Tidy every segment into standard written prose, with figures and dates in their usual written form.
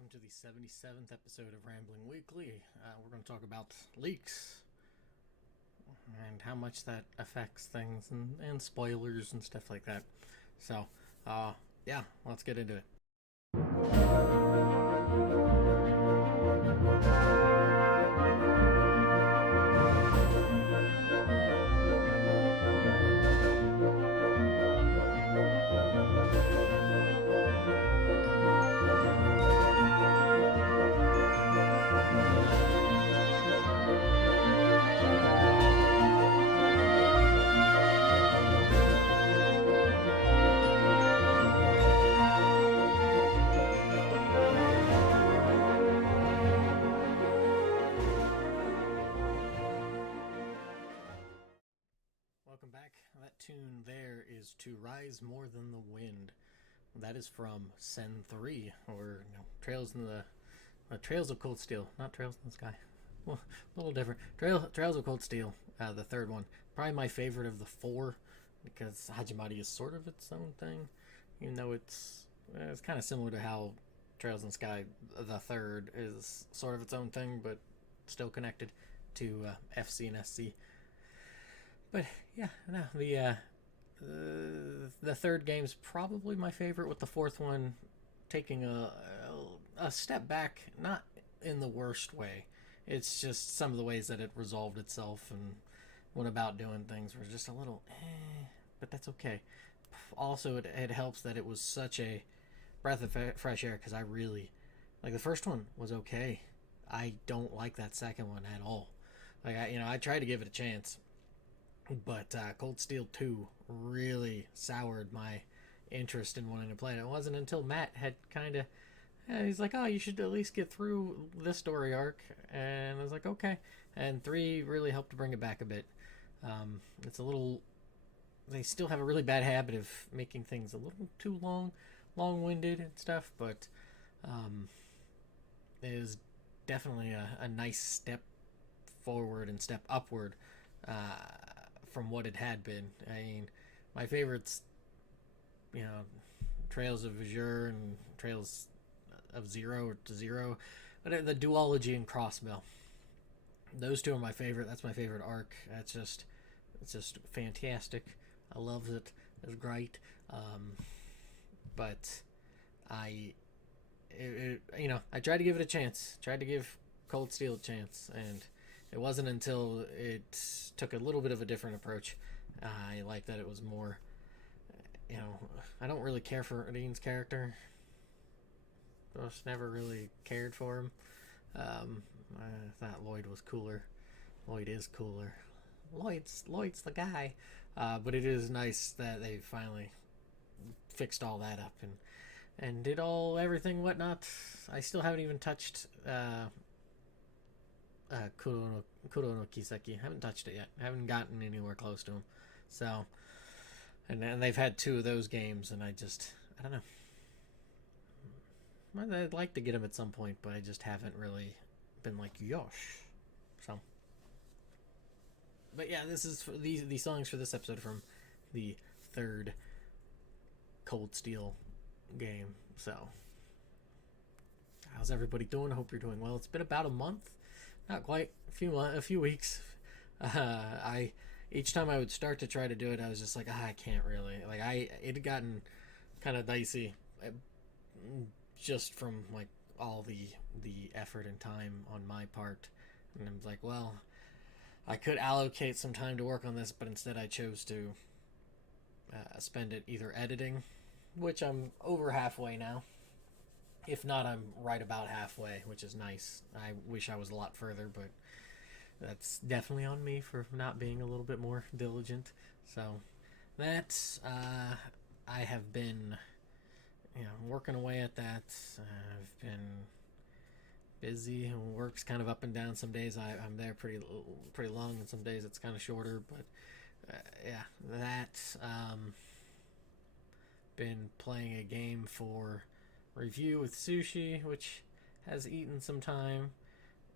welcome to the 77th episode of Rambling Weekly. We're going to talk about leaks and how much that affects things and spoilers and stuff like that. So, yeah, let's get into it. Welcome back. That tune there is To Rise More Than the Wind. That is from Sen 3, or Trails in the Trails of Cold Steel, not Trails in the Sky. Well, a little different. Trails of Cold Steel, the third one. Probably my favorite of the four, because Hajimari is sort of its own thing, even though it's kind of similar to how Trails in the Sky, the third, is sort of its own thing, but still connected to FC and SC. But yeah, no, the third game's probably my favorite, with the fourth one taking a step back, not in the worst way. It's just some of the ways that it resolved itself and went about doing things were just a little but that's okay. Also, it helps that it was such a breath of fresh air, because I really like the first one was okay. I don't like that second one at all. Like I tried to give it a chance, but Cold Steel 2 really soured my interest in wanting to play it. It wasn't until Matt had kind of, he's like, oh, you should at least get through this story arc. And I was like, okay. And 3 really helped to bring it back a bit. It's a little, they still have a really bad habit of making things a little too long-winded and stuff, but it is definitely a nice step forward and step upward from what it had been. I mean, my favorites, Trails of Azure and Trails of Zero to Zero, but the duology and Crossbell. Those two are my favorite. That's my favorite arc. It's just fantastic. I love it. It's great. But I tried to give it a chance. Tried to give Cold Steel a chance, and it wasn't until it took a little bit of a different approach. I like that it was more, I don't really care for Dean's character. Just never really cared for him. I thought Lloyd was cooler. Lloyd is cooler. Lloyd's the guy. But it is nice that they finally fixed all that up and did everything whatnot. I still haven't even touched Kuro no Kiseki. I haven't touched it yet. I haven't gotten anywhere close to him. So, and they've had 2 of those games, and I don't know. I'd like to get him at some point, but I just haven't really been like, yosh. So, but yeah, this is the songs for this episode from the third Cold Steel game. So, how's everybody doing? I hope you're doing well. It's been about a month. Not quite, a few weeks. Each time I would start to try to do it, I was just like, I can't really. Like it had gotten kind of dicey, just from like all the effort and time on my part, and I was like, well, I could allocate some time to work on this, but instead I chose to spend it either editing, which I'm over halfway now. If not, I'm right about halfway, which is nice. I wish I was a lot further, but that's definitely on me for not being a little bit more diligent. So that's I have been working away at that. I've been busy. Work's kind of up and down. Some days I'm there pretty long, and some days it's kind of shorter. But yeah, that been playing a game for review with Sushi, which has eaten some time,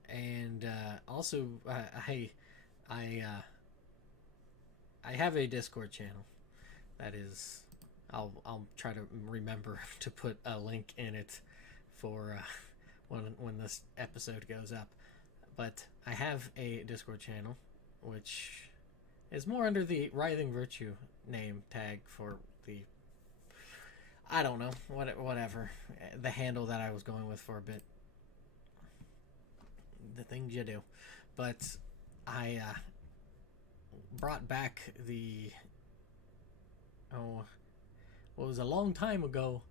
and also I have a Discord channel that is, I'll try to remember to put a link in it for when this episode goes up. But I have a Discord channel, which is more under the Writhing Virtue name tag for the, I don't know, whatever, the handle that I was going with for a bit. The things you do. But I brought back the, what was a long time ago.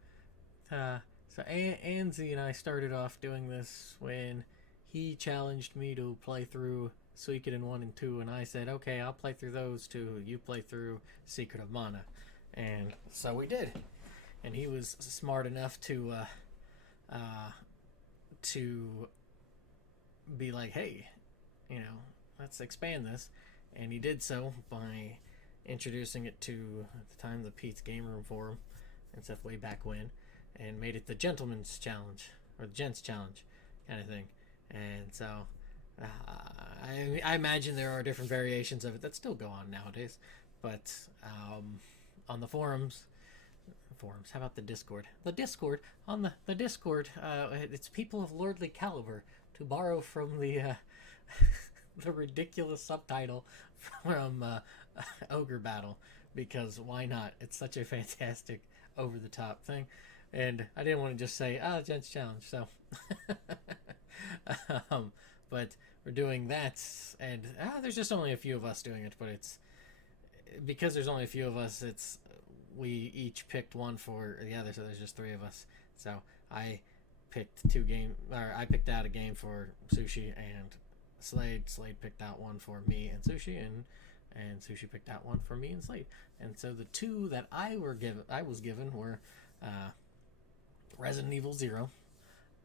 So Anzi and I started off doing this when he challenged me to play through Suikoden 1 and 2, and I said, okay, I'll play through those two. You play through Secret of Mana. And so we did. And he was smart enough to be like, hey, let's expand this. And he did so by introducing it to, at the time, the Pete's Game Room Forum and stuff way back when, and made it the Gentleman's Challenge, or the Gents Challenge kind of thing. And so I imagine there are different variations of it that still go on nowadays. But on the forums, how about the Discord? The Discord, on the Discord, it's people of lordly caliber, to borrow from the the ridiculous subtitle from Ogre Battle, because why not? It's such a fantastic over-the-top thing. And I didn't want to just say, Gents Challenge, so. But we're doing that, and there's just only a few of us doing it, but it's, because there's only a few of us, we each picked one for the other, so there's just three of us. So I picked I picked out a game for Sushi and Slade. Slade picked out one for me and Sushi, and Sushi picked out one for me and Slade. And so the two that I was given were Resident Evil 0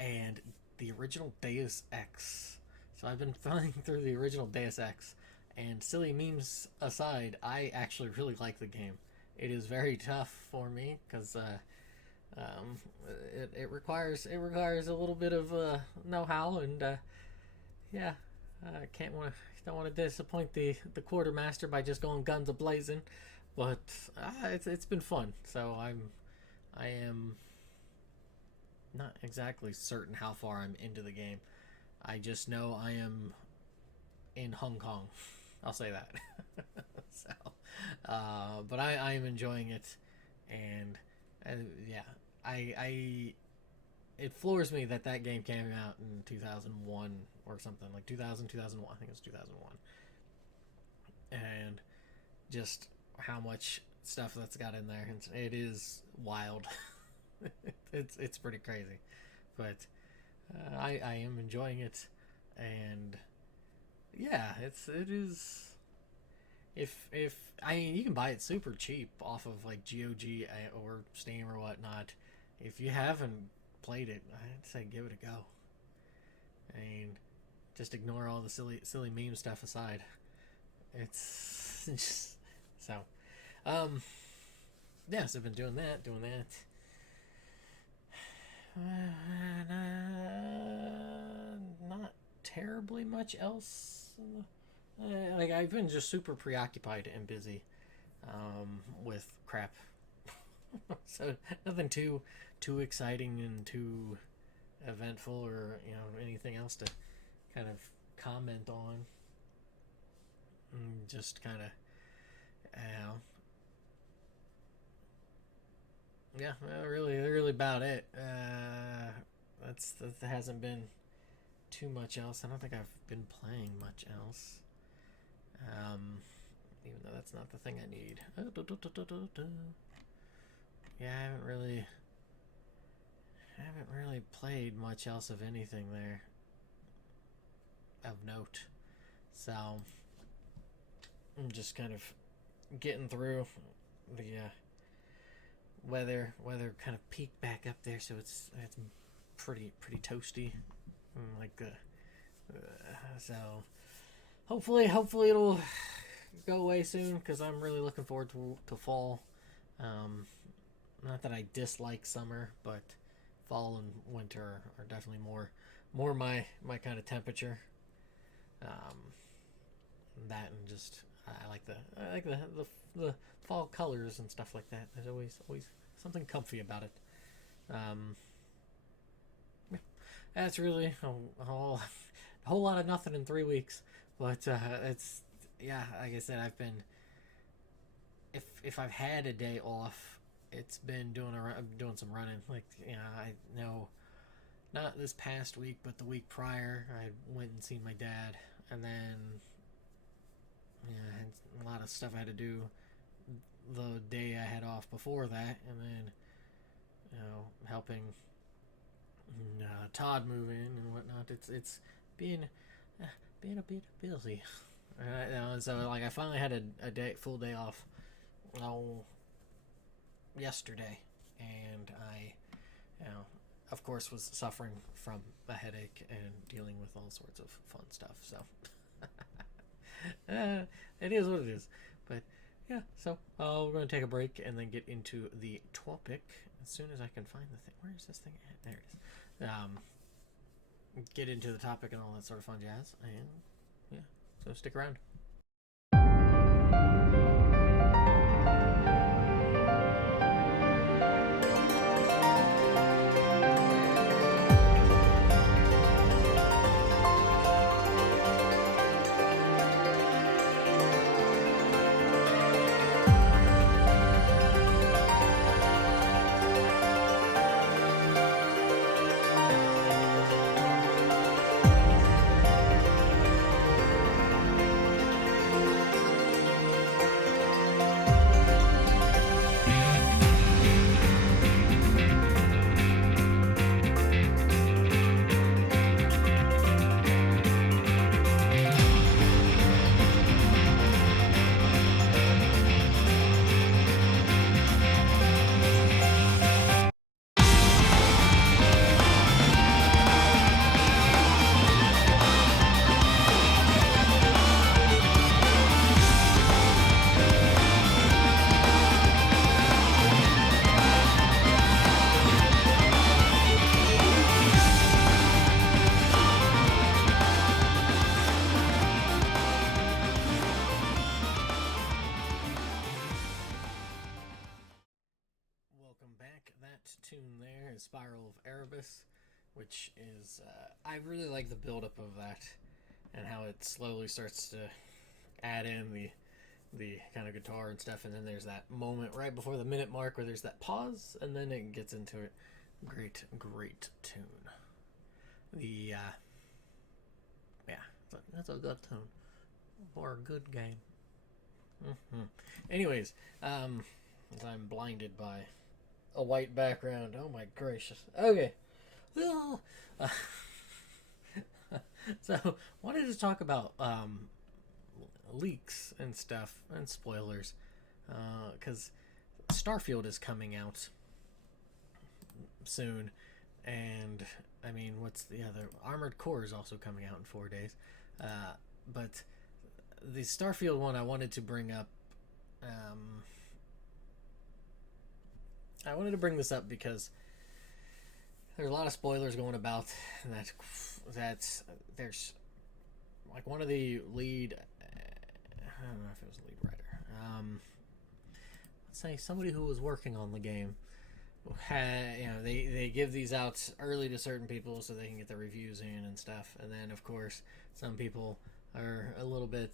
and the original Deus Ex. So I've been playing through the original Deus Ex, and silly memes aside, I actually really like the game. It is very tough for me because it requires a little bit of know-how, and I don't want to disappoint the quartermaster by just going guns a-blazing, but it's been fun. So I am not exactly certain how far I'm into the game. I just know I am in Hong Kong. I'll say that. So, but I am enjoying it, and it floors me that game came out in 2001 or something, like 2001. I think it was 2001, and just how much stuff that's got in there. It is wild. It's pretty crazy, but I am enjoying it, and yeah, it is. If you can buy it super cheap off of like GOG or Steam or whatnot. If you haven't played it, I'd say give it a go. And just ignore all the silly meme stuff aside. It's just so. So I've been doing that. Not terribly much else. Like, I've been just super preoccupied and busy with crap. So nothing too exciting and too eventful, or anything else to kind of comment on. Just kind of yeah, really about it. That hasn't been too much else. I don't think I've been playing much else. Even though that's not the thing I need. Yeah, I haven't really played much else of anything there of note. So I'm just kind of getting through. The weather kind of peaked back up there, so it's pretty toasty. So hopefully it'll go away soon, because I'm really looking forward to fall. Not that I dislike summer, but fall and winter are definitely more my kind of temperature. That, and just I like the fall colors and stuff like that. There's always something comfy about it. That's really a whole lot of nothing in 3 weeks. But it's yeah, like I said, I've been if I've had a day off, it's been doing some running. Like I know not this past week, but the week prior, I went and seen my dad, and then I had a lot of stuff I had to do the day I had off before that, and then helping Todd move in and whatnot. It's being uh, being a bit busy. So like I finally had a full day off oh yesterday, and I of course was suffering from a headache and dealing with all sorts of fun stuff. So it is what it is. But yeah, so we're going to take a break and then get into the topic as soon as I can find the thing. Where is this thing at? There it is. Get into the topic and all that sort of fun jazz. And yeah, so stick around. Welcome back. That tune there is Spiral of Erebus, which is I really like the buildup of that and how it slowly starts to add in the kind of guitar and stuff, and then there's that moment right before the minute mark where there's that pause, and then it gets into it. Great, great tune. The yeah, that's a good tune for a good game. Mm-hmm. Anyways, as I'm blinded by a white background. Oh my gracious. Okay. So wanted to talk about leaks and stuff and spoilers, because Starfield is coming out soon, and I mean, what's the other? Armored Core is also coming out in 4 days, but the Starfield one I wanted to bring up. I wanted to bring this up because there's a lot of spoilers going about that there's like one of the lead. I don't know if it was a lead writer. Let's say somebody who was working on the game had they give these out early to certain people so they can get the reviews in and stuff, and then of course some people are a little bit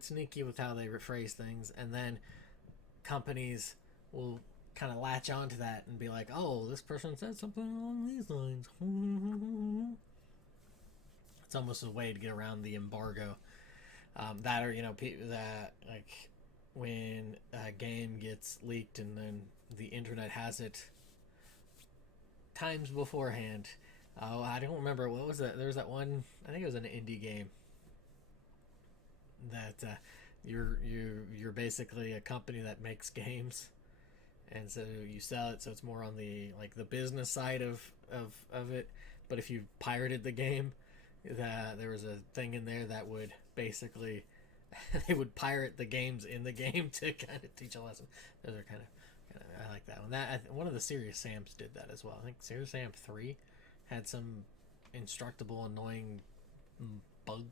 sneaky with how they rephrase things, and then companies will kind of latch onto that and be like, "Oh, this person said something along these lines." It's almost a way to get around the embargo. That or that like when a game gets leaked and then the internet has it times beforehand. Oh, I don't remember what was that. There was that one. I think it was an indie game that you're basically a company that makes games, and so you sell it. So it's more on the like the business side of it. But if you pirated the game, there was a thing in there that would basically they would pirate the games in the game to kind of teach a lesson. Those are kind of I like that one. One of the Serious Sams did that as well. I think Serious Sam 3 had some instructable, annoying bug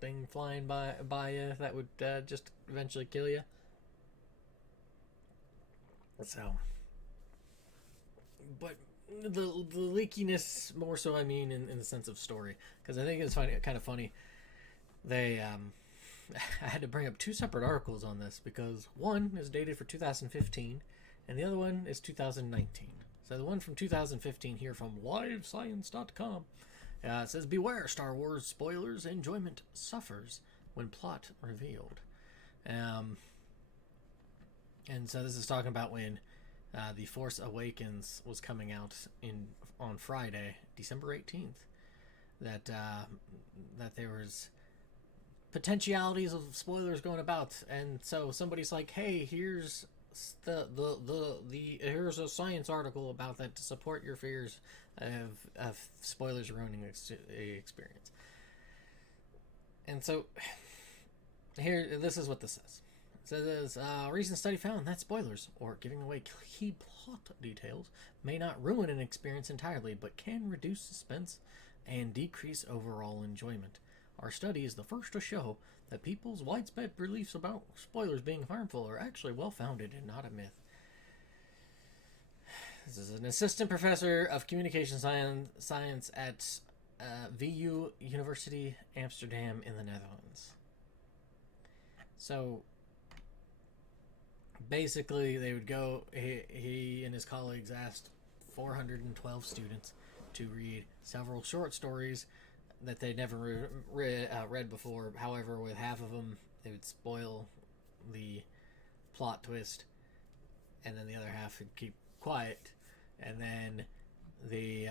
thing flying by you that would just eventually kill you. So, but the leakiness more so. I mean, in the sense of story, because I think it's funny, kind of funny. They I had to bring up two separate articles on this because one is dated for 2015, and the other one is 2019. So the one from 2015 here from LiveScience.com says, "Beware, Star Wars spoilers. Enjoyment suffers when plot revealed." Um, and so this is talking about when The Force Awakens was coming out on Friday, December 18th. That there was potentialities of spoilers going about, and so somebody's like, "Hey, here's here's a science article about that to support your fears of spoilers ruining experience." And so here, this is what this says. It says, a recent study found that spoilers, or giving away key plot details, may not ruin an experience entirely, but can reduce suspense and decrease overall enjoyment. Our study is the first to show that people's widespread beliefs about spoilers being harmful are actually well-founded and not a myth. This is an assistant professor of communication science at VU University Amsterdam in the Netherlands. So basically, they would go. He and his colleagues asked 412 students to read several short stories that they'd never read before. However, with half of them, they would spoil the plot twist, and then the other half would keep quiet. And then they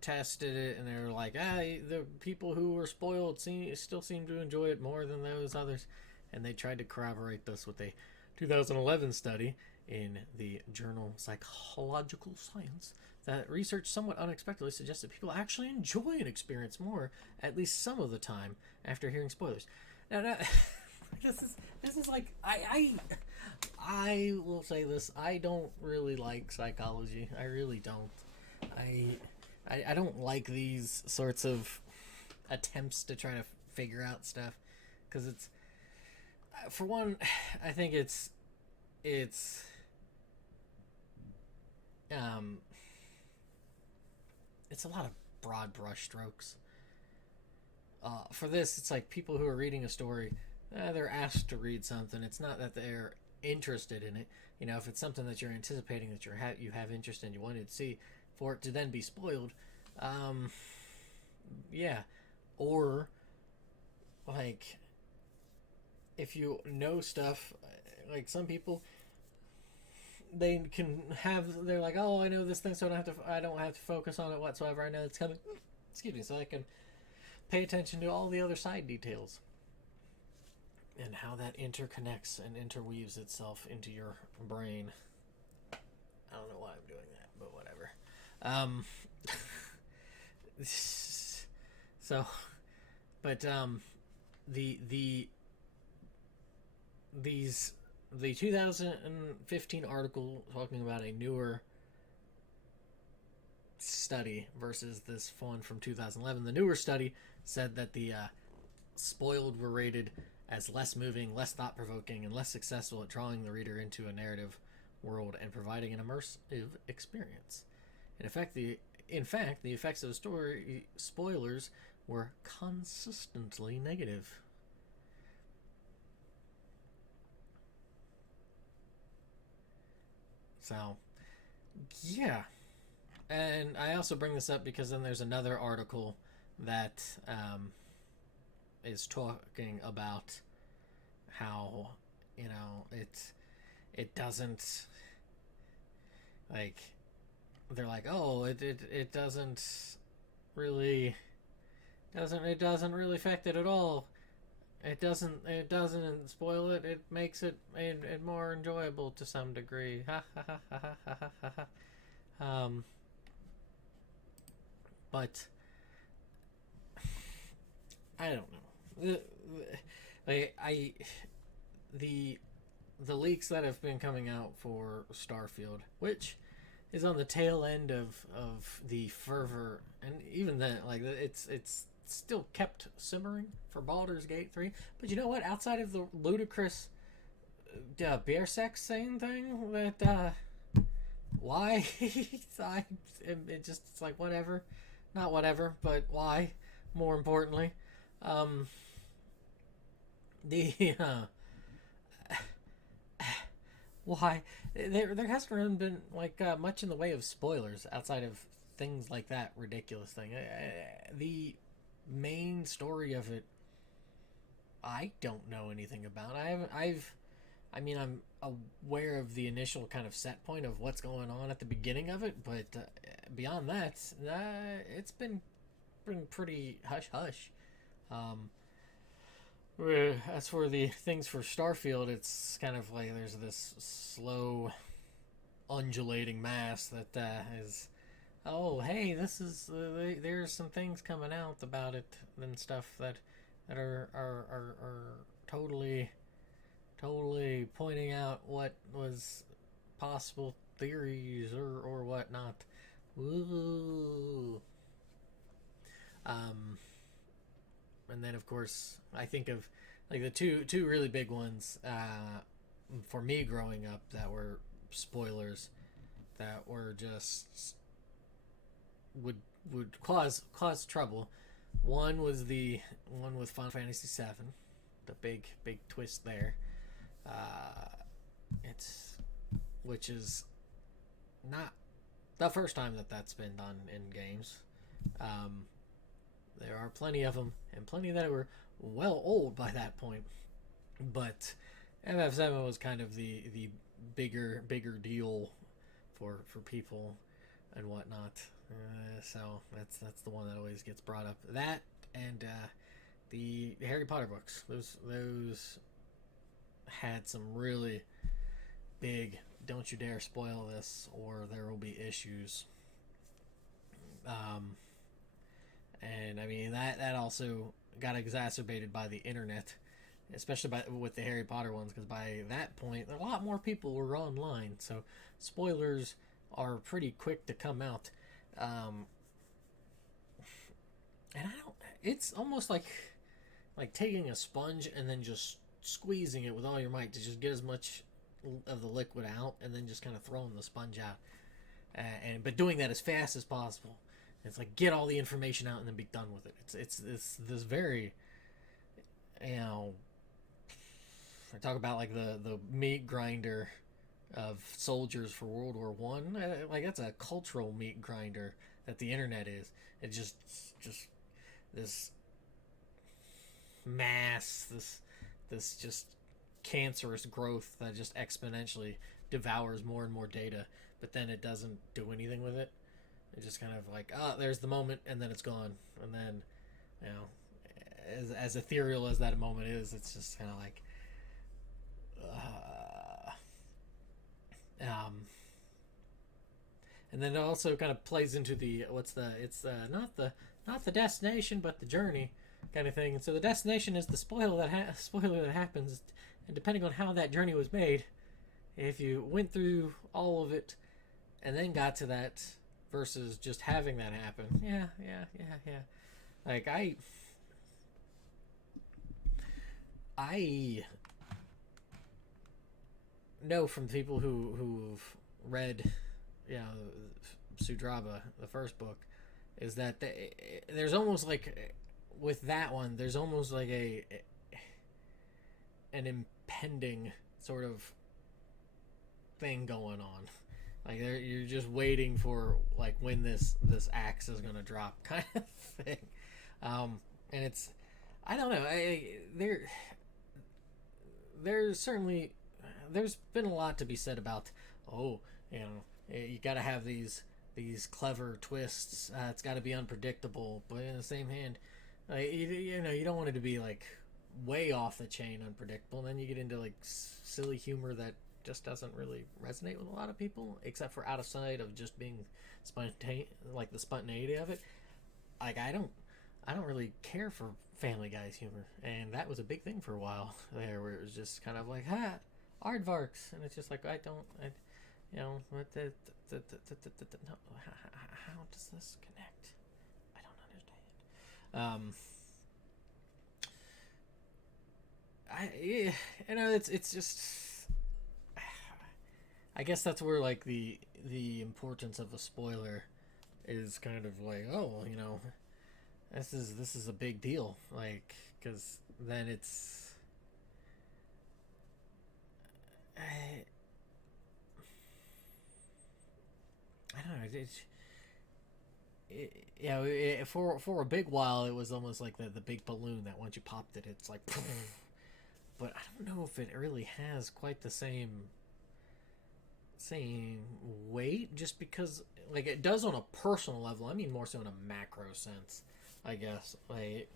tested it, and they were like, the people who were spoiled still seem to enjoy it more than those others. And they tried to corroborate this with a 2011 study in the journal Psychological Science that research somewhat unexpectedly suggests that people actually enjoy an experience more, at least some of the time, after hearing spoilers. Now this is like, I will say this, I don't really like psychology. I really don't. I don't like these sorts of attempts to try to figure out stuff, because it's, for one, I think it's a lot of broad brush strokes. For this, it's like people who are reading a story, they're asked to read something. It's not that they're interested in it. You know, if it's something that you're anticipating, that you have interest in, you wanted to see, for it to then be spoiled, yeah. Or, like, if you know stuff, like some people, they're like, oh, I know this thing, so I don't have to focus on it whatsoever. I know it's coming. Excuse me, so I can pay attention to all the other side details and how that interconnects and interweaves itself into your brain. I don't know why I'm doing that, but whatever. So, but the 2015 article talking about a newer study versus this one from 2011. The newer study said that the spoiled were rated as less moving, less thought-provoking, and less successful at drawing the reader into a narrative world and providing an immersive experience. In fact, the effects of the story spoilers were consistently negative. So, yeah. And I also bring this up because then there's another article that is talking about how, it doesn't, like, they're like, oh, it doesn't really affect it at all. It doesn't spoil it. It makes it more enjoyable to some degree. Ha ha ha ha ha ha ha ha. But I don't know. The leaks that have been coming out for Starfield, which is on the tail end of the fervor, and even then, like, it's still kept simmering for Baldur's Gate 3. But you know what? Outside of the ludicrous beer sex same thing that why I it just it's like whatever, not whatever, but why? More importantly, um, the why there hasn't really been like much in the way of spoilers outside of things like that ridiculous thing. The main story of it, I don't know anything about. I mean, I'm aware of the initial kind of set point of what's going on at the beginning of it, but beyond that, it's been pretty hush hush. Um, as for the things for Starfield, it's kind of like there's this slow, undulating mass that is. Oh, hey, this is there's some things coming out about it and stuff that are totally pointing out what was possible theories or whatnot. Woo. Um, and then of course I think of like the two really big ones for me growing up that were spoilers that were just would would cause trouble. One was the one with Final Fantasy VII, the big twist there. Uh, it's which is not the first time that that's been done in games. Um, there are plenty of them, and plenty that were well old by that point. But FF7 was kind of the bigger deal for people and whatnot. So that's the one that always gets brought up. That and the Harry Potter books. Those had some really big. Don't you dare spoil this, or there will be issues. Um, and I mean that also got exacerbated by the internet, especially with the Harry Potter ones, because by that point a lot more people were online, so spoilers are pretty quick to come out. Um, and I don't. It's almost like taking a sponge and then just squeezing it with all your might to just get as much of the liquid out, and then just kind of throwing the sponge out, and but doing that as fast as possible. It's like get all the information out and then be done with it. It's this very, you know, I talk about like the meat grinder of soldiers for World War I. Like that's a cultural meat grinder that the internet is. It just this mass, this just cancerous growth that just exponentially devours more and more data, but then it doesn't do anything with it. It just kind of like, oh, there's the moment, and then it's gone, and then, you know, as ethereal as that moment is, it's just kind of like, um, and then it also kind of plays into the it's not the destination but the journey kind of thing. And so the destination is the spoiler that happens, and depending on how that journey was made, if you went through all of it and then got to that versus just having that happen. Yeah. Like I know from people who've read, you know, Sudraba, the first book, is that there's almost like with that one, there's almost like an impending sort of thing going on. Like you're just waiting for like when this axe is gonna drop, kind of thing. And it's I don't know. There's certainly there's been a lot to be said about you know you got to have these clever twists. It's got to be unpredictable, but in the same hand, you know you don't want it to be like way off the chain unpredictable. And then you get into like silly humor that just doesn't really resonate with a lot of people, except for out of sight of just being like the spontaneity of it. Like I don't really care for Family Guy's humor, and that was a big thing for a while there, where it was just kind of like aardvarks, and it's just like you know, what no, how does this connect? I don't understand. You know, it's just I guess that's where like the importance of a spoiler is kind of like, oh, this is a big deal, like, because then I, I don't know, for a big while it was almost like the big balloon that once you popped it, it's like, but I don't know if it really has quite the same weight, just because like it does on a personal level. I mean more so in a macro sense, I guess. Like,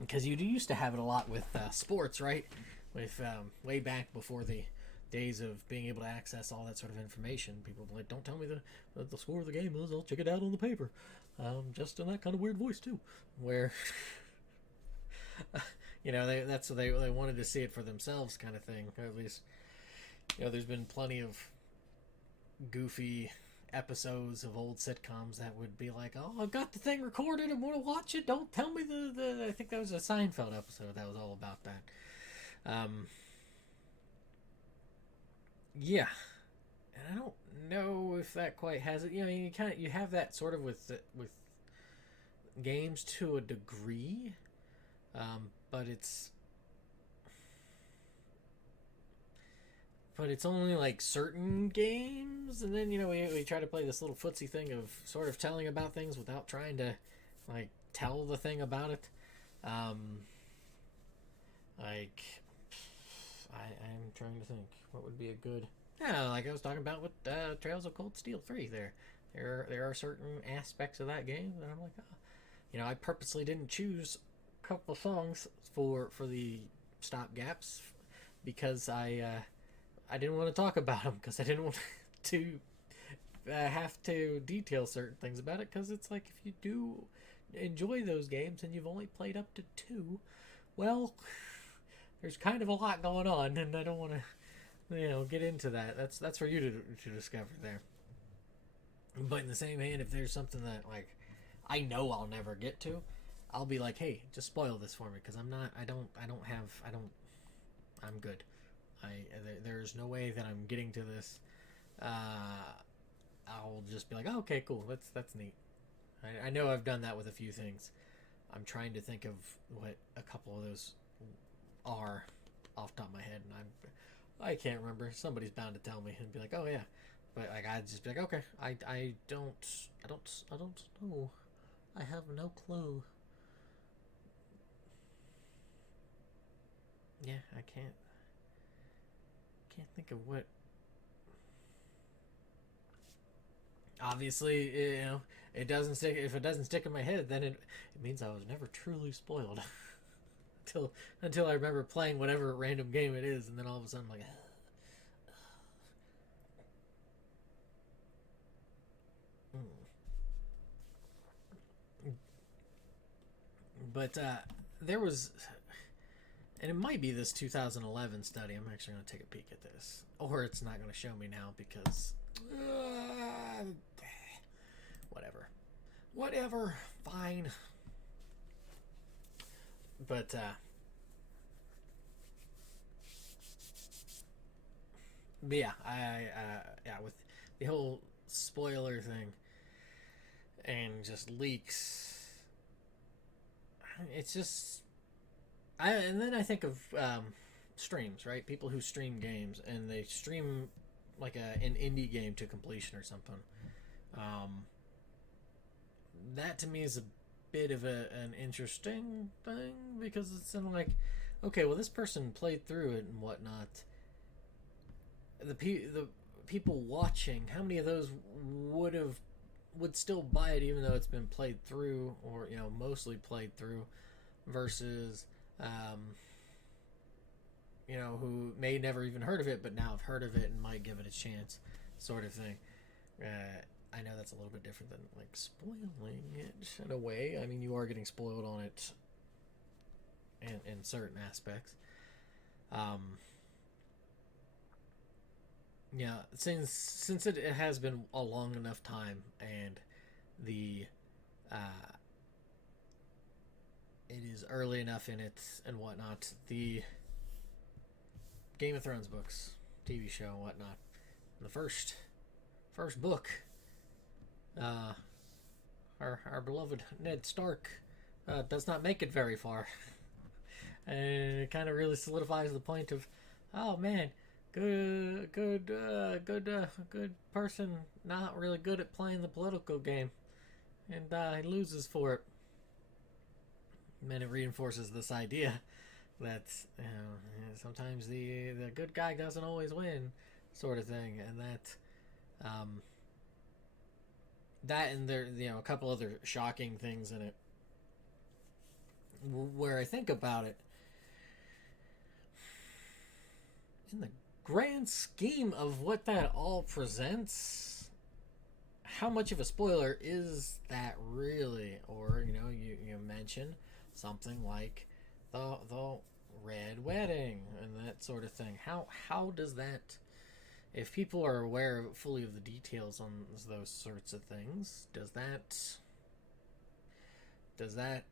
because you used to have it a lot with sports, right? With way back before the days of being able to access all that sort of information, people were like, "Don't tell me the score of the game is. I'll check it out on the paper." Just in that kind of weird voice too, where that's what they wanted to see it for themselves, kind of thing. Or at least, there's been plenty of goofy episodes of old sitcoms that would be like, "Oh, I've got the thing recorded. I want to watch it. Don't tell me the." I think that was a Seinfeld episode that was all about that. Um, yeah, and I don't know if that quite has it. You have that sort of with games to a degree, but it's only like certain games, and then we try to play this little footsie thing of sort of telling about things without trying to like tell the thing about it. Um, like I'm trying to think what would be a good. Yeah, like I was talking about with Trails of Cold Steel 3. There are certain aspects of that game that I'm like, I purposely didn't choose a couple of songs for the stop gaps because I didn't want to talk about them because I didn't want to have to detail certain things about it, because it's like if you do enjoy those games and you've only played up to two, well, there's kind of a lot going on, and I don't want to get into that. That's for you to discover there. But in the same hand, if there's something that like I know I'll never get to, I'll be like, hey, just spoil this for me, because I'm good. There's no way that I'm getting to this. I'll just be like, oh, okay, cool. That's neat. I know I've done that with a few things. I'm trying to think of what a couple of those are off the top of my head, and I can't remember. Somebody's bound to tell me and be like, oh yeah, but like I'd just be like, okay, I don't know. I have no clue. Yeah, I can't think of what. Obviously, it doesn't stick. If it doesn't stick in my head, then it means I was never truly spoiled until I remember playing whatever random game it is, and then all of a sudden I'm like, but there was, and it might be this 2011 study. I'm actually going to take a peek at this, or it's not going to show me now because whatever, fine. But yeah, yeah, with the whole spoiler thing and just leaks, it's just and then I think of streams, right? People who stream games and they stream like an indie game to completion or something. Um, that to me is a bit of an interesting thing, because it's in like, okay, well, this person played through it and whatnot. The people watching, how many of those would still buy it even though it's been played through, or mostly played through, versus who may never even heard of it but now have heard of it and might give it a chance, sort of thing. I know that's a little bit different than like spoiling it in a way. I mean, you are getting spoiled on it in certain aspects. Um, yeah, since it has been a long enough time, and the uh, it is early enough in it and whatnot. The Game of Thrones books, TV show and whatnot. The first book, uh, our beloved Ned Stark does not make it very far, and it kind of really solidifies the point of, oh man, good person, not really good at playing the political game, and he loses for it. And then it reinforces this idea that, you know, sometimes the good guy doesn't always win, sort of thing, and that and there, you know, a couple other shocking things in it. Where I think about it, in the grand scheme of what that all presents, how much of a spoiler is that really? Or, you know, you mentioned something like the red wedding and that sort of thing. How does that, if people are aware fully of the details on those sorts of things, does that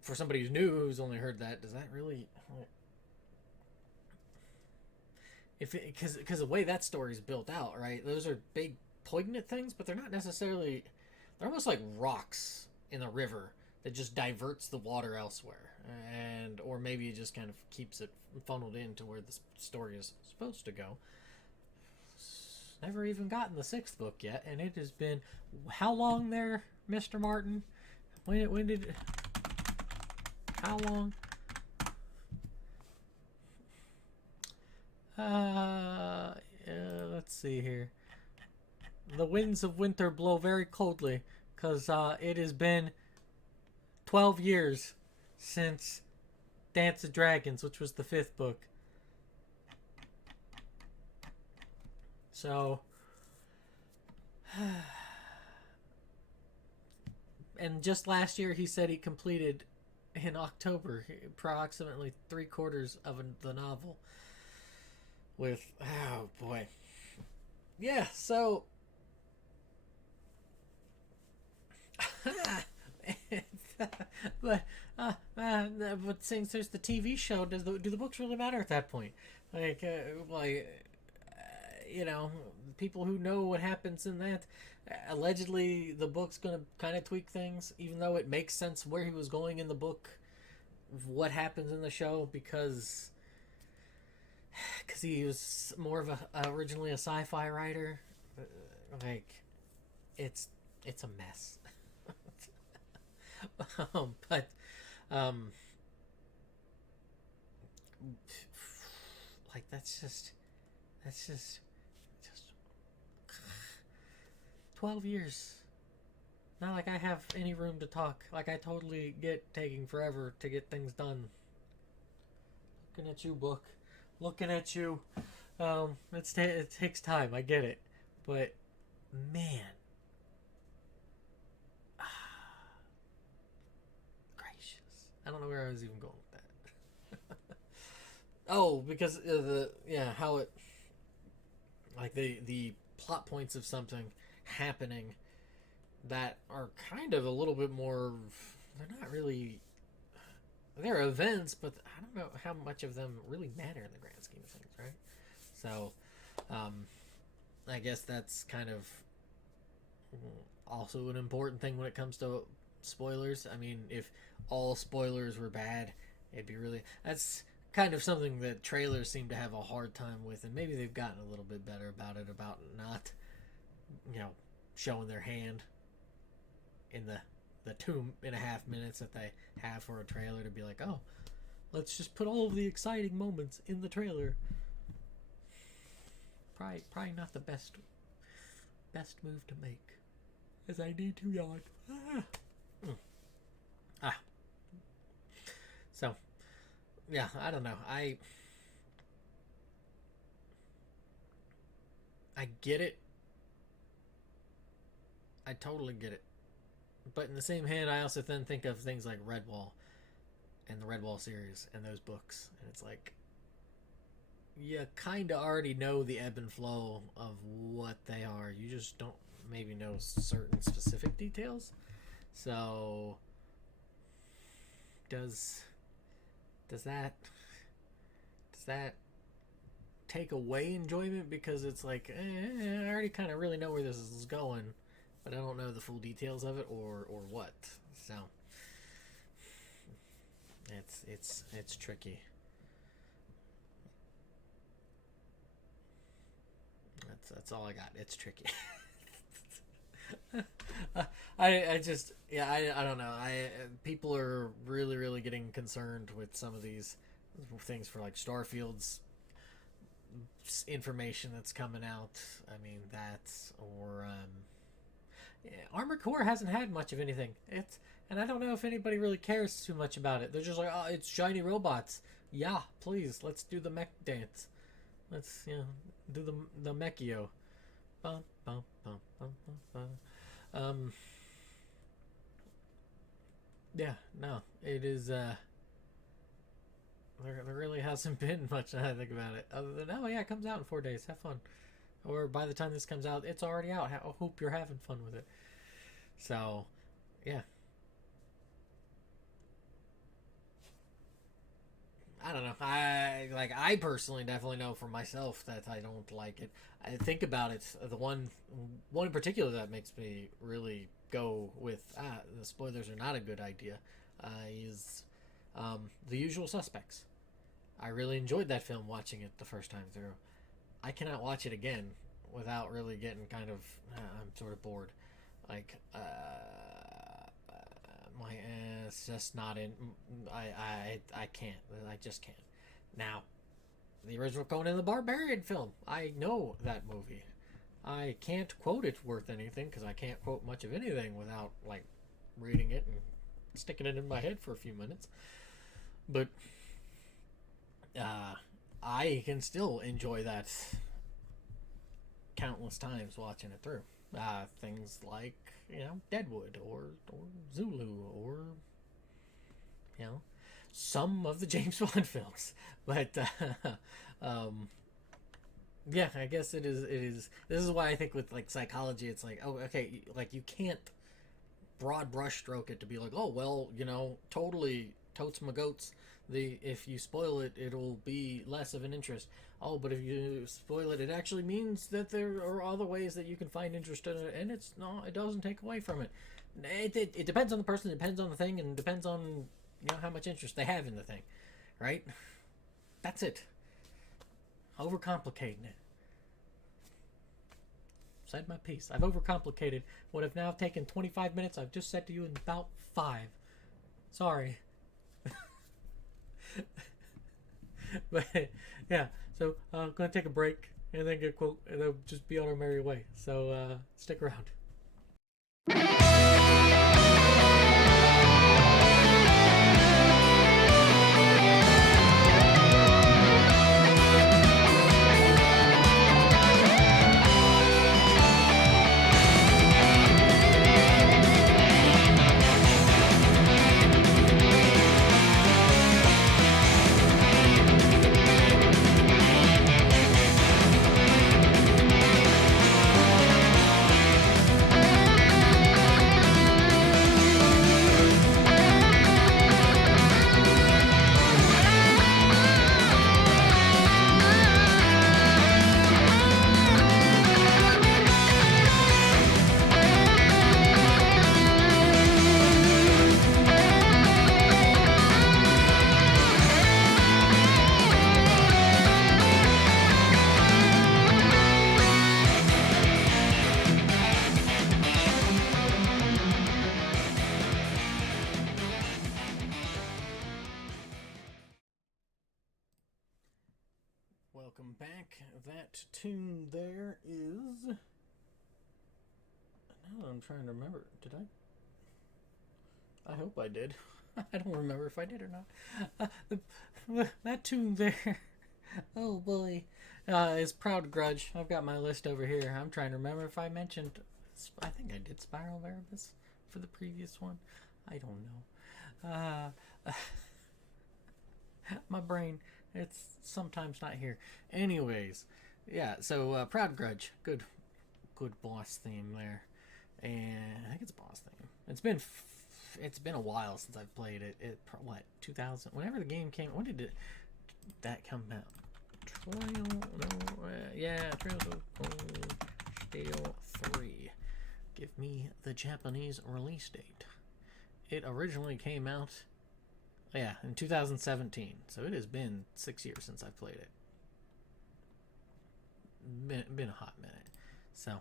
for somebody who's new, who's only heard that, does that really, if it, because the way that story is built out, right, those are big poignant things, but they're not necessarily, they're almost like rocks in a river that just diverts the water elsewhere, and or maybe it just kind of keeps it funneled into where the story is supposed to go. Never even gotten the sixth book yet, and it has been how long there, Mr. Martin? When did, how long? Let's see here. The winds of winter blow very coldly, because it has been 12 years since Dance of Dragons, which was the fifth book. So, and just last year he said he completed in October approximately 3/4 of the novel. With, oh boy, yeah. So, but since there's the TV show, do the books really matter at that point? Like, you know, people who know what happens in that, allegedly the book's gonna kind of tweak things, even though it makes sense where he was going in the book, what happens in the show, because he was more of a originally a sci-fi writer. Like, it's a mess. But like that's just 12 years. Not like I have any room to talk. Like, I totally get taking forever to get things done. Looking at you, book. Looking at you. It takes time. I get it. But, man. Gracious. I don't know where I was even going with that. Oh, because how it, like the plot points of something happening that are kind of a little bit more, they're not really, they're events, but I don't know how much of them really matter in the grand scheme of things, right? So I guess that's kind of also an important thing when it comes to spoilers. I mean, if all spoilers were bad, it'd be really, that's kind of something that trailers seem to have a hard time with, and maybe they've gotten a little bit better about it, about not, you know, showing their hand in the 2.5 minutes that they have for a trailer, to be like, oh, let's just put all of the exciting moments in the trailer. Probably not the best move to make, as I need to yawn. So, yeah, I don't know. I get it. I totally get it. But in the same hand, I also then think of things like Redwall and the Redwall series and those books. And it's like, you kind of already know the ebb and flow of what they are. You just don't maybe know certain specific details. So, does that take away enjoyment because it's like I already kind of really know where this is going, but I don't know the full details of it or what. So it's tricky. That's all I got. It's tricky. I just I don't know. People are really getting concerned with some of these things for like Starfield's information that's coming out. I mean that's or yeah, Armored Core hasn't had much of anything. And I don't know if anybody really cares too much about it. They're just like, oh, it's shiny robots. Yeah, please, let's do the mech dance. Let's do the mechio. Bum, bum, bum, bum, bum, bum. Yeah, no, it is. There really hasn't been much. Now I think about it, other than oh yeah, it comes out in 4 days. Have fun, or by the time this comes out, it's already out. I hope you're having fun with it. So, yeah, I don't know. I personally definitely know for myself that I don't like it. I think about it. The one in particular that makes me really go with the spoilers are not a good idea. Is The Usual Suspects. I really enjoyed that film watching it the first time through. I cannot watch it again without really getting kind of I'm sort of bored. Like my it's just not in. I can't. I just can't. Now, the original Conan the Barbarian film. I know that movie. I can't quote it worth anything because I can't quote much of anything without like reading it and sticking it in my head for a few minutes. But I can still enjoy that countless times watching it through. Things like Deadwood or Zulu or some of the James Bond films, but yeah, I guess it is. It is. This is why I think with like psychology, it's like oh okay, like you can't broad brushstroke it to be like oh well totally totes my goats. If you spoil it, it'll be less of an interest. Oh, but if you spoil it, it actually means that there are other ways that you can find interest in it, and it doesn't take away from it. It depends on the person, it depends on the thing, and it depends on how much interest they have in the thing, right? That's it. Overcomplicating it. Said my piece. I've overcomplicated what have now taken 25 minutes. I've just said to you in about 5. Sorry. But yeah, so I'm gonna take a break and then get a quote, and then just be on our merry way. So stick around. Welcome back. That tune there is. Now I'm trying to remember. Did I? I hope I did. I don't remember if I did or not. That tune there. Oh boy. Is Proud Grudge. I've got my list over here. I'm trying to remember if I mentioned. I think I did Spiral Variabus for the previous one. I don't know. My brain. It's sometimes not here. Anyways, yeah. So Proud Grudge, good boss theme there, and I think it's a boss theme. It's been a while since I've played it. What 2000? Whenever the game came, when did that come out? Trails of Cold Steel 3. Give me the Japanese release date. It originally came out, in 2017. So it has been 6 years since I've played it. Been a hot minute. So,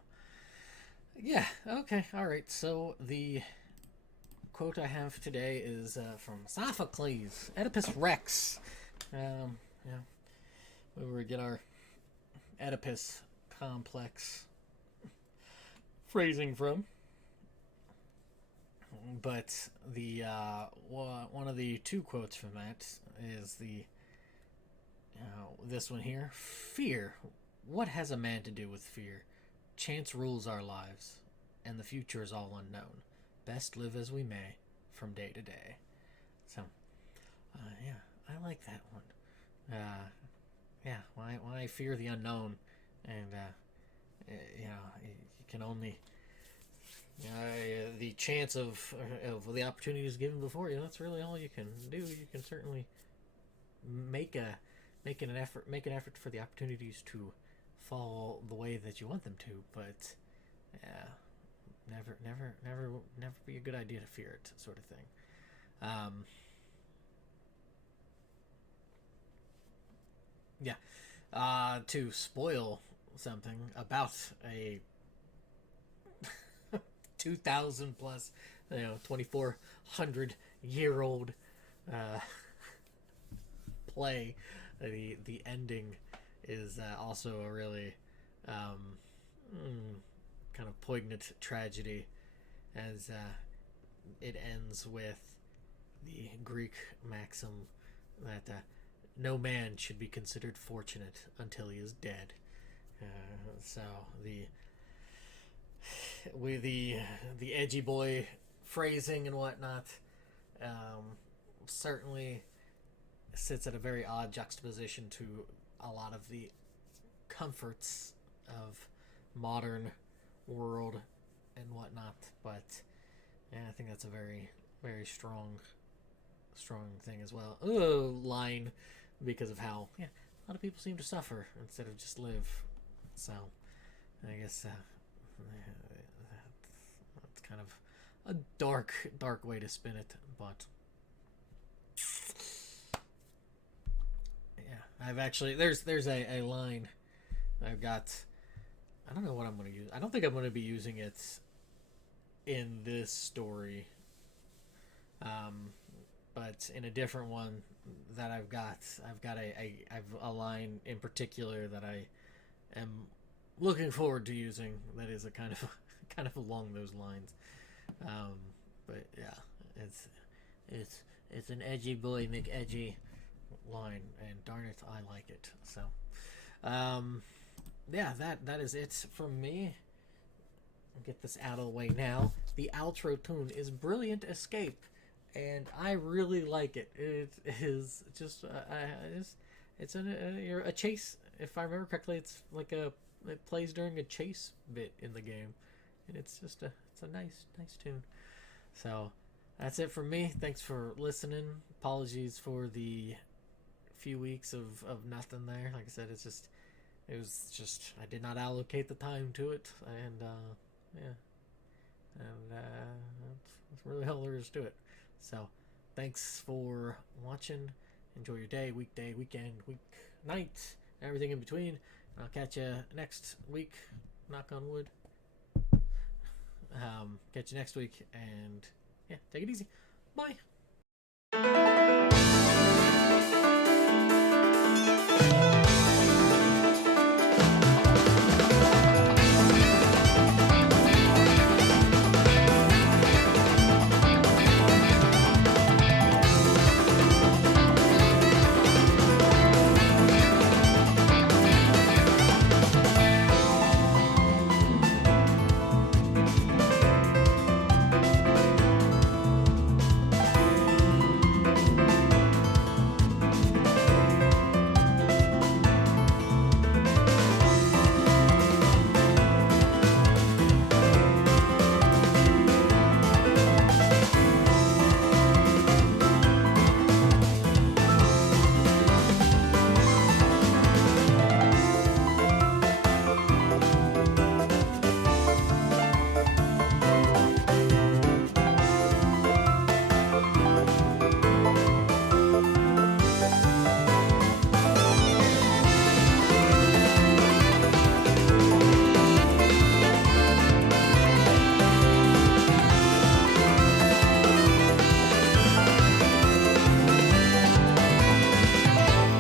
yeah, okay, alright. So the quote I have today is from Sophocles, Oedipus Rex. We were get our Oedipus complex phrasing from. But the one of the two quotes from that is this one here. Fear. What has a man to do with fear? Chance rules our lives, and the future is all unknown. Best live as we may, from day to day. So, I like that one. Why fear the unknown? And you can only the chance of the opportunities given before you. That's really all you can do. You can certainly make an effort for the opportunities to fall the way that you want them to, but never be a good idea to fear it, sort of thing. To spoil something about a 2,000 plus, 2,400-year-old play, the ending is also a really kind of poignant tragedy, as it ends with the Greek maxim that no man should be considered fortunate until he is dead. So the edgy boy phrasing and whatnot certainly sits at a very odd juxtaposition to a lot of the comforts of modern world and whatnot. But I think that's a very, very strong thing as well. Line, because of how a lot of people seem to suffer instead of just live. So I guess that's kind of a dark way to spin it, but I've actually there's a line I've got. I don't know what I'm going to use. I don't think I'm going to be using it in this story, but in a different one that I've got a line in particular that I am looking forward to using. That is a kind of along those lines. But yeah, it's an edgy boy McEdgy line, and darn it, I like it. So, that is it from me. I'll get this out of the way now. The outro tune is Brilliant Escape, and I really like it. It is just it's a chase. If I remember correctly, it's like it plays during a chase bit in the game, and it's a nice tune. So that's it from me. Thanks for listening. Apologies for the few weeks of nothing there. Like I said, it was just I did not allocate the time to it, and that's really all there is to it. So thanks for watching. Enjoy your day, weekday, weekend, week, night, everything in between. I'll catch you next week. Knock on wood. Catch you next week, and take it easy. Bye.